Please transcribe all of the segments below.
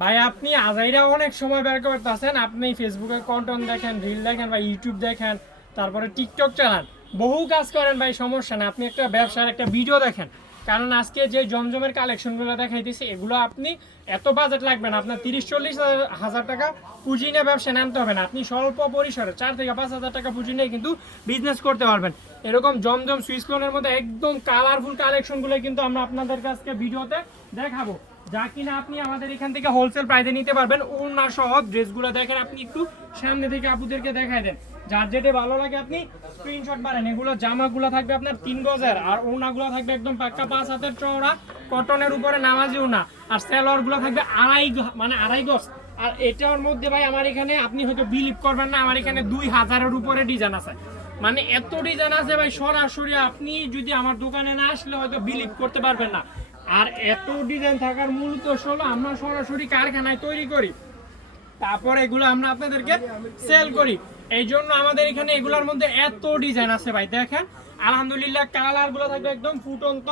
ভাই আপনি আজাইরা অনেক সময় বের করতেছেন, আপনি ফেসবুকে কন্টেন্ট দেখেন, রিল দেখেন বা ইউটিউব দেখেন, তারপরে টিকটক চালান, বহু কাজ করেন ভাই, সমস্যা না। আপনি একটা ব্যবসার একটা ভিডিও দেখেন, কারণ আজকে যে জমজমের কালেকশনগুলো দেখাইতেছি এগুলো আপনি এত বাজেট লাগবে না, আপনার 30-40 হাজার টাকা পুঁজি নিয়ে ব্যবসা নামতে হবে না। আপনি স্বল্প পরিসরে 4 থেকে 5 হাজার টাকা পুঁজি নিয়ে কিন্তু বিজনেস করতে পারবেন। এরকম জমজম সুইস লোনের মধ্যে একদম কালারফুল কালেকশনগুলো কিন্তু আমরা আপনাদের কাছে ভিডিওতে দেখাবো, যা কিনা আপনি আমাদের এখান থেকে হোলসেল প্রাইসে নিতে পারবেন। ওড়না সহ ড্রেসগুলো দেখেন, আপনি একটু সামনে থেকে আপুদেরকে দেখায় দেন, যার যেটা ভালো লাগে আপনি স্ক্রিনশট মারেন। এগুলো জামাগুলো থাকবে আপনার 3 গজের, আর ওড়নাগুলো থাকবে একদম পাক্কা 5 হাতের চওড়া কটনের উপরে নামাজি ওড়না, আর সালোয়ারগুলো থাকবে আড়াই গজ। আর এটার মধ্যে ভাই আমার এখানে আপনি হয়তো বিলিভ করবেন না, আমার এখানে 2000-এর উপরে ডিজাইন আছে, মানে এত ডিজাইন আছে ভাই, সরাসরি আপনি যদি আমার দোকানে না আসলে হয়তো বিলিভ করতে পারবেন না। আর এত ডিজাইন থাকার মূল উদ্দেশ্য হলো আমরা সরাসরি কারখানায় তৈরি করি, তারপর এগুলো আমরা আপনাদেরকে সেল করি। এই জন্য আমাদের এখানে এগুলোর মধ্যে এত ডিজাইন আছে ভাই। দেখেন আলহামদুলিল্লাহ, কালারগুলো থাকবে একদম ফুটন্ত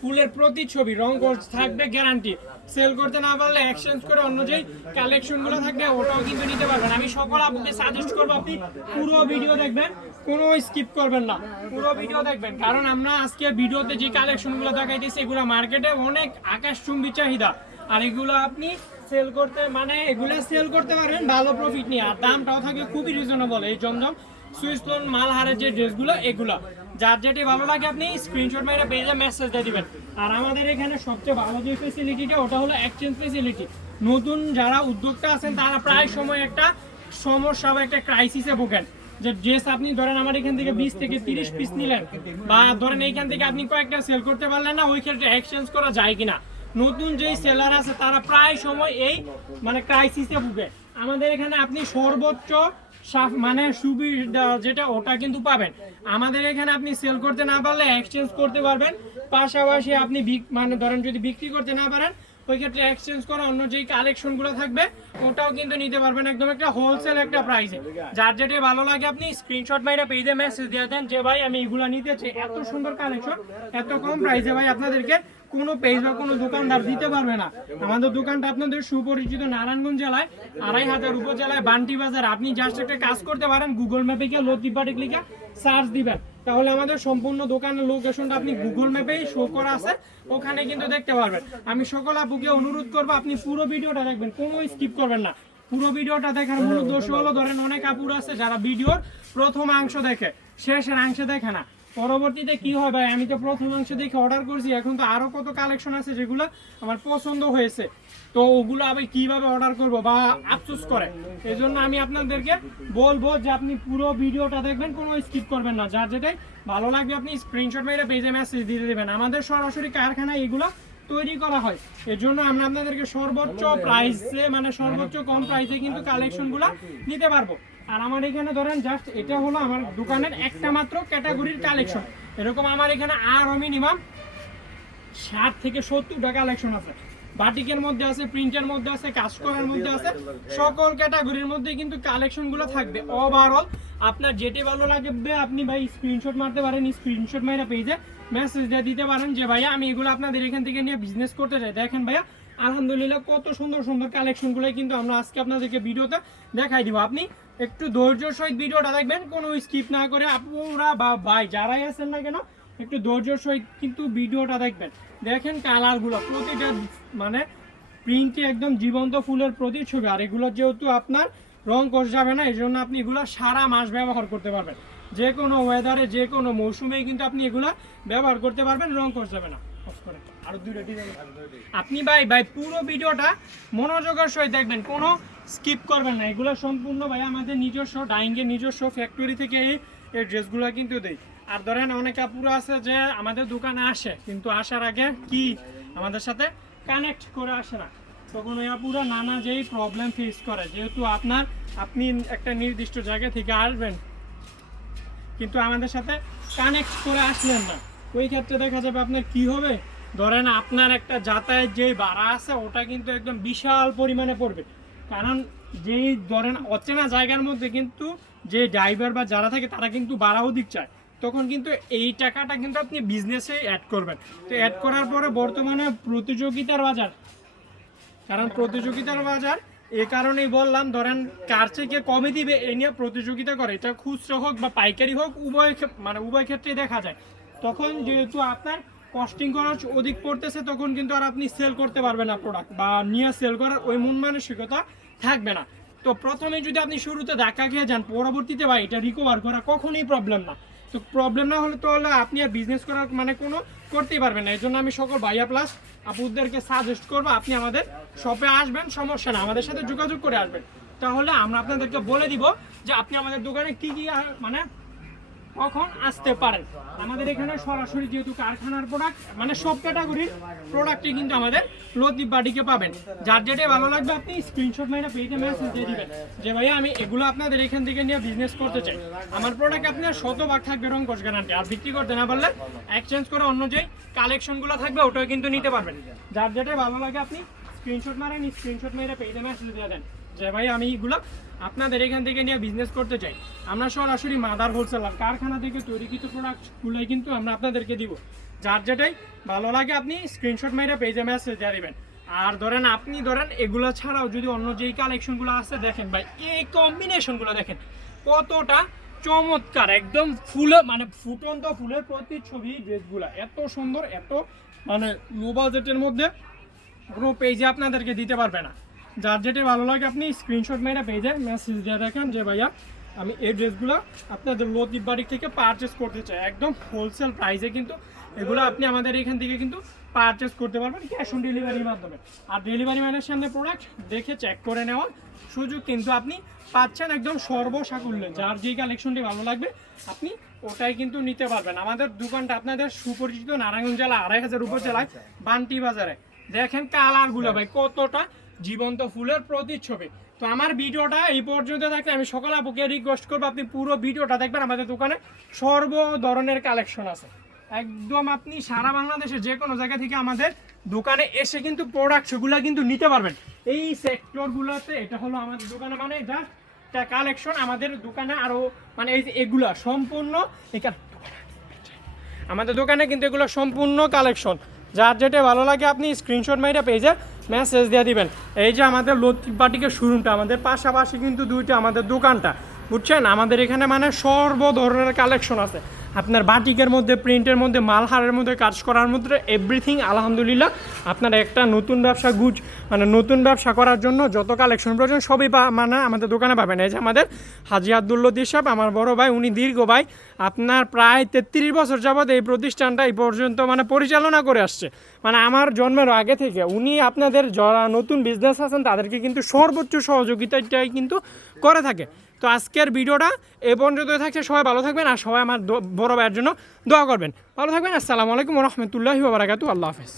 ফুলের প্রতিচ্ছবি, রং থাকবে গ্যারান্টি। সেল করতে না পারলে এক্সচেঞ্জ করে অন্য যেই কালেকশনগুলো থাকবে ওটাও কিন্তু নিতে পারবেন। আমি সকল আপনাকে সাজেস্ট করবো আপনি পুরো ভিডিও দেখবেন, কোনো স্কিপ করবেন না, পুরো ভিডিও দেখবেন, কারণ আমরা আজকে ভিডিওতে যে কালেকশনগুলো দেখাইতেছি এগুলো মার্কেটে অনেক আকাশচুম্বী চাহিদা। আর এগুলো আপনি সেল করতে মানে এগুলো সেল করতে পারবেন ভালো প্রফিট নিয়ে, আর দামটাও থাকে খুবই রিজনেবল। এই জমজম সুইস লোন মালহারের যে ড্রেসগুলো এগুলো যার যেটি ভালো লাগে আপনি স্ক্রিনশট মেরে পেজে মেসেজ দিয়ে দিবেন। আর আমাদের এখানে সবচেয়ে ভালো যে ফেসিলিটিটা ওটা হলো এক্সচেঞ্জ ফেসিলিটি। নতুন যারা উদ্যোক্তা আছেন তারা প্রায় সময় একটা সমস্যা বা একটা ক্রাইসিসে ভোগেন, যে ড্রেস আপনি ধরেন আমার এখান থেকে 20 থেকে 30 পিস নিলেন, বা ধরেন এইখান থেকে আপনি কয়েকটা সেল করতে পারলেন না, ওই ক্ষেত্রে এক্সচেঞ্জ করা যায় কিনা। নতুন যেই সেলার আছে তারা প্রায় সময় এই মানে ক্রাইসিসে ভুগে। আমাদের এখানে আপনি সর্বোচ্চ মানে সুবিধা যেটা ওটা কিন্তু পাবেন। আমাদের এখানে আপনি সেল করতে না পারলে এক্সচেঞ্জ করতে পারবেন, পাশাপাশি আপনি মানে ধরেন যদি বিক্রি করতে না পারেন ওই ক্ষেত্রে এক্সচেঞ্জ করা অন্য যেই কালেকশনগুলো থাকবে ওটাও কিন্তু নিতে পারবেন একদম একটা হোলসেল একটা প্রাইসে। যার যেটা ভালো লাগে আপনি স্ক্রিনশট মাইরা পেজে মেসেজ দিয়ে দেন যে ভাই আমি এগুলো নিতে চাই, এত সুন্দর কালেকশন এত কম প্রাইসে ভাই আপনাদেরকে কোনো পেজ বা কোনো দোকানদার দিতে পারবে না। আমাদের দোকানটা আপনাদের সুপরিচিত নারায়ণগঞ্জ জেলায় 2500 উপজেলায় বান্টি বাজার। আপনি জাস্ট একটা কাজ করতে পারেন, গুগল ম্যাপে গিয়ে লতিবাটিক লিখে সার্চ দিবেন, তাহলে আমাদের সম্পূর্ণ দোকানের লোকেশনটা আপনি গুগল ম্যাপেই শো করা আছে, ওখানে কিন্তু দেখতে পারবেন। আমি সকল আপুকে অনুরোধ করবো আপনি পুরো ভিডিওটা দেখবেন, কোনো স্কিপ করবেন না। পুরো ভিডিওটা দেখার মূল উদ্দেশ্য হলো ধরেন অনেক আপুর আছে যারা ভিডিওর প্রথম অংশ দেখে শেষের অংশ দেখে না, পরবর্তীতে কি হয় ভাই আমি তো প্রথম অংশ দেখে অর্ডার করছি, এখন তো আরো কত কালেকশন আছে যেগুলো আমার পছন্দ হয়েছে, তো ওগুলো আমি কিভাবে অর্ডার করব বা আফসোস করে। এই জন্য আমি আপনাদেরকে বলবো যে আপনি পুরো ভিডিওটা দেখবেন, কোনো স্কিপ করবেন না। যার যেটাই ভালো লাগবে আপনি স্ক্রিনশট মেরে পেজে মেসেজ দিয়ে দেবেন। আমাদের সরাসরি কারখানায় এগুলো তৈরি করা হয়, এর জন্য আমরা আপনাদেরকে সর্বোচ্চ প্রাইসে মানে সর্বোচ্চ কম প্রাইসে কিন্তু কালেকশনগুলো নিতে পারবো। আর আমার এখানে ধরেন জাস্ট এটা হলো আমার দোকানের একটা মাত্র ক্যাটাগরির কালেকশন, এরকম আমার এখানে আরও মিনিমাম 60 থেকে 70টা কালেকশন আছে। বাটিকের মধ্যে আছে, প্রিন্টের মধ্যে আছে, কাজ করার মধ্যে আছে, সকল ক্যাটাগরির মধ্যে কিন্তু কালেকশনগুলো থাকবে। ওভারঅল আপনার যেটি ভালো লাগবে আপনি ভাই স্ক্রিনশট মারতে পারেন, স্ক্রিনশট মাইরা পেজে মেসেজ দিয়ে দিতে পারেন যে ভাইয়া আমি এগুলো আপনাদের এখান থেকে নিয়ে বিজনেস করতে চাই। দেখেন ভাইয়া আলহামদুলিল্লাহ কত সুন্দর সুন্দর কালেকশনগুলো কিন্তু আমরা আজকে আপনাদেরকে ভিডিওতে দেখাই দিব। আপনি একটু ধৈর্যের সহিত ভিডিওটা দেখবেন, কোনো স্কিপ না করে। আপুরা বা ভাই যারাই আছেন না কেন একটু ধৈর্যের সহিত কিন্তু ভিডিওটা দেখবেন। দেখেন কালারগুলো প্রতিটা মানে প্রিন্টে একদম জীবন্ত ফুলের প্রতিচ্ছবি, আর এগুলো যেহেতু আপনার রং কষ যাবে না এই জন্য আপনি এগুলো সারা মাস ব্যবহার করতে পারবেন, যে কোনো ওয়েদারে যে কোনো মৌসুমেই কিন্তু আপনি এগুলো ব্যবহার করতে পারবেন, রং কষ যাবে না। আরো দুইটা ডিজাইন আপনি ভাই পুরো ভিডিওটা মনোযোগের সহিত দেখবেন, কোনো স্কিপ করবেন না। এগুলো সম্পূর্ণ ভাই আমাদের নিজস্ব ডাইংয়ের নিজস্ব ফ্যাক্টরি থেকে এই ড্রেসগুলো কিন্তু দেই। আর ধরেন অনেক আপুরা আছে যে আমাদের দোকানে আসে কিন্তু আসার আগে কি আমাদের সাথে কানেক্ট করে আসে না, তখন ওই আপুরা নানা যেই প্রবলেম ফেস করে, যেহেতু আপনি একটা নির্দিষ্ট জায়গা থেকে আসবেন কিন্তু আমাদের সাথে কানেক্ট করে আসলেন না, ওই ক্ষেত্রে দেখা যাবে আপনার কি হবে, ধরেন আপনার একটা যাতায়াত যেই ভাড়া আছে ওটা কিন্তু একদম বিশাল পরিমাণে পড়বে। কারণ যেই ধরেন অচেনা জায়গার মধ্যে কিন্তু যে ড্রাইভার বা যারা থাকে তারা কিন্তু ভাড়া অধিক চায়, তখন কিন্তু এই টাকাটা কিন্তু আপনি বিজনেসে অ্যাড করবেন। তো অ্যাড করার পরে বর্তমানে প্রতিযোগিতার বাজার, কারণ প্রতিযোগিতার বাজার এ কারণেই বললাম, ধরেন কার থেকে কমে দিবে এ নিয়ে প্রতিযোগিতা করে, এটা খুচরা হোক বা পাইকারি হোক উভয় ক্ষেত্রেই দেখা যায়। তখন যেহেতু আপনার কস্টিং খরচ অধিক পড়তেছে, তখন কিন্তু আর আপনি সেল করতে পারবেন না প্রোডাক্ট, বা নিয়ে সেল করার ওই মন মানসিকতা থাকবে না। তো প্রথমে যদি আপনি শুরুতে ধাক্কা খেয়ে যান, পরবর্তীতে ভাই এটা রিকভার করা কখনোই প্রবলেম না। তো প্রবলেম না হলে তো হলে আপনি আর বিজনেস করার মানে কোনো করতেই পারবেন না। এই জন্য আমি সকল ভাইয়া প্লাস আপুদেরকে সাজেস্ট করবো আপনি আমাদের শপে আসবেন, সমস্যা না, আমাদের সাথে যোগাযোগ করে আসবেন। তাহলে আমরা আপনাদেরকে বলে দিব যে আপনি আমাদের দোকানে কী কী মানে কখন আসতে পারেন। আমাদের এখানে সরাসরি যেহেতু কারখানার প্রোডাক্ট, মানে সব ক্যাটাগরির প্রোডাক্টই কিন্তু আমাদের লতিফ বাটিকে পাবেন। যার যেটাই ভালো লাগবে আপনি স্ক্রিনশট মেরে পেজে মেসেজ দিয়ে দিবেন যে ভাইয়া আমি এগুলো আপনাদের এখান থেকে নিয়ে বিজনেস করতে চাই, আমার প্রোডাক্ট আপনার 100% থাকবে রঙ্কশ গ্যারান্টি। আর বিক্রি করতে না পারলে এক্সচেঞ্জ করে অন্য যে কালেকশনগুলো থাকবে ওটাও কিন্তু নিতে পারবেন। যার যেটাই ভালো লাগে আপনি স্ক্রিনশট মারেন, স্ক্রিনশট মেরে পেজে মেসেজ দিয়ে দেন যে ভাই আমি এগুলো আপনাদের এখান থেকে নিয়ে বিজনেস করতে চাই। আমরা সরাসরি মাদার হোলসেলার, কারখানা থেকে তৈরিকৃত প্রোডাক্টগুলোই কিন্তু আমরা আপনাদেরকে দিব। যার যেটাই ভালো লাগে আপনি স্ক্রিনশট মেরে পেজে মেসেজ দিয়ে দিবেন। আর আপনি ধরেন এগুলো ছাড়াও যদি অন্য যেই কালেকশনগুলো আছে দেখেন ভাই, এই কম্বিনেশনগুলো দেখেন কতটা চমৎকার, একদম ফুলে মানে ফুটন্ত ফুলের প্রতিচ্ছবি ড্রেসগুলো, এত সুন্দর, এত মানে লো বাজেটের মধ্যে কোনো পেজে আপনাদেরকে দিতে পারবে না। যার যেটা ভালো লাগে আপনি স্ক্রিনশট মেরে পেজে মেসেজ দিয়ে দেখেন যে ভাইয়া আমি এই ড্রেসগুলো আপনাদের লতিফ বাড়ি থেকে পারচেস করতে চাই, একদম হোলসেল প্রাইসে কিন্তু এগুলো আপনি আমাদের এখান থেকে কিন্তু পারচেস করতে পারবেন ক্যাশ অন ডেলিভারির মাধ্যমে। আর ডেলিভারি ম্যানের সামনে প্রোডাক্ট দেখে চেক করে নেওয়ার সুযোগ কিন্তু আপনি পাচ্ছেন একদম সর্বসাকুল্যে। যার যেই কালেকশনটি ভালো লাগবে আপনি ওটাই কিন্তু নিতে পারবেন। আমাদের দোকানটা আপনাদের সুপরিচিত নারায়ণগঞ্জ জেলা 2500 উপজেলায় বান্টি বাজারে। দেখেন কালারগুলো ভাই কতটা জীবন্ত ফুলের প্রতিচ্ছবি। তো আমার ভিডিওটা এই পর্যন্ত থাকলে আমি সকল আপুকে রিকোয়েস্ট করবো আপনি পুরো ভিডিওটা দেখবেন। আমাদের দোকানে সর্ব ধরনের কালেকশন আছে, একদম আপনি সারা বাংলাদেশে যে কোনো জায়গা থেকে আমাদের দোকানে এসে কিন্তু প্রোডাক্টগুলো কিন্তু নিতে পারবেন। এই সেক্টরগুলোতে এটা হলো আমাদের দোকানে মানে জাস্ট কালেকশন। আমাদের দোকানে আরও মানে এই যে এগুলো সম্পূর্ণ আমাদের দোকানে কিন্তু এগুলো সম্পূর্ণ কালেকশন। যার যেটা ভালো লাগে আপনি স্ক্রিনশট মেরে পেজে মেসেজ দিয়ে দিবেন। এই যে আমাদের লতিফ বাটিকের শোরুমটা, আমাদের পাশাপাশি কিন্তু দুইটা আমাদের দোকানটা, বুঝছেন। আমাদের এখানে মানে সর্ব ধরনের কালেকশন আছে, আপনার বাটিকের মধ্যে, প্রিন্টের মধ্যে, মালহারের মধ্যে, কাজ করার মধ্যে এভরিথিং। আলহামদুলিল্লাহ আপনার একটা নতুন ব্যবসা মানে নতুন ব্যবসা করার জন্য যত কালেকশন প্রয়োজন সবই মানে আমাদের দোকানে পাবেন। এই যে আমাদের হাজী আব্দুল লতিফ সাহেব আমার বড় ভাই, উনি দীর্ঘ ভাই আপনার প্রায় 33 বছর যাবৎ এই প্রতিষ্ঠানটা এই পর্যন্ত মানে পরিচালনা করে আসছে। মানে আমার জন্মের আগে থেকে উনি আপনাদের যারা নতুন বিজনেস আছেন তাদেরকে কিন্তু সর্বোচ্চ সহযোগিতাটাই কিন্তু করে থাকে। তো আজকের ভিডিওটা এ পর্যন্ত থাকছে। সবাই ভালো থাকবেন আর সবাই আমার বড় ভাইয়ের জন্য দোয়া করবেন। ভালো থাকবেন। আসসালামু আলাইকুম ওয়া রাহমাতুল্লাহি ওয়া বারাকাতুহু। আল্লাহ হাফেজ।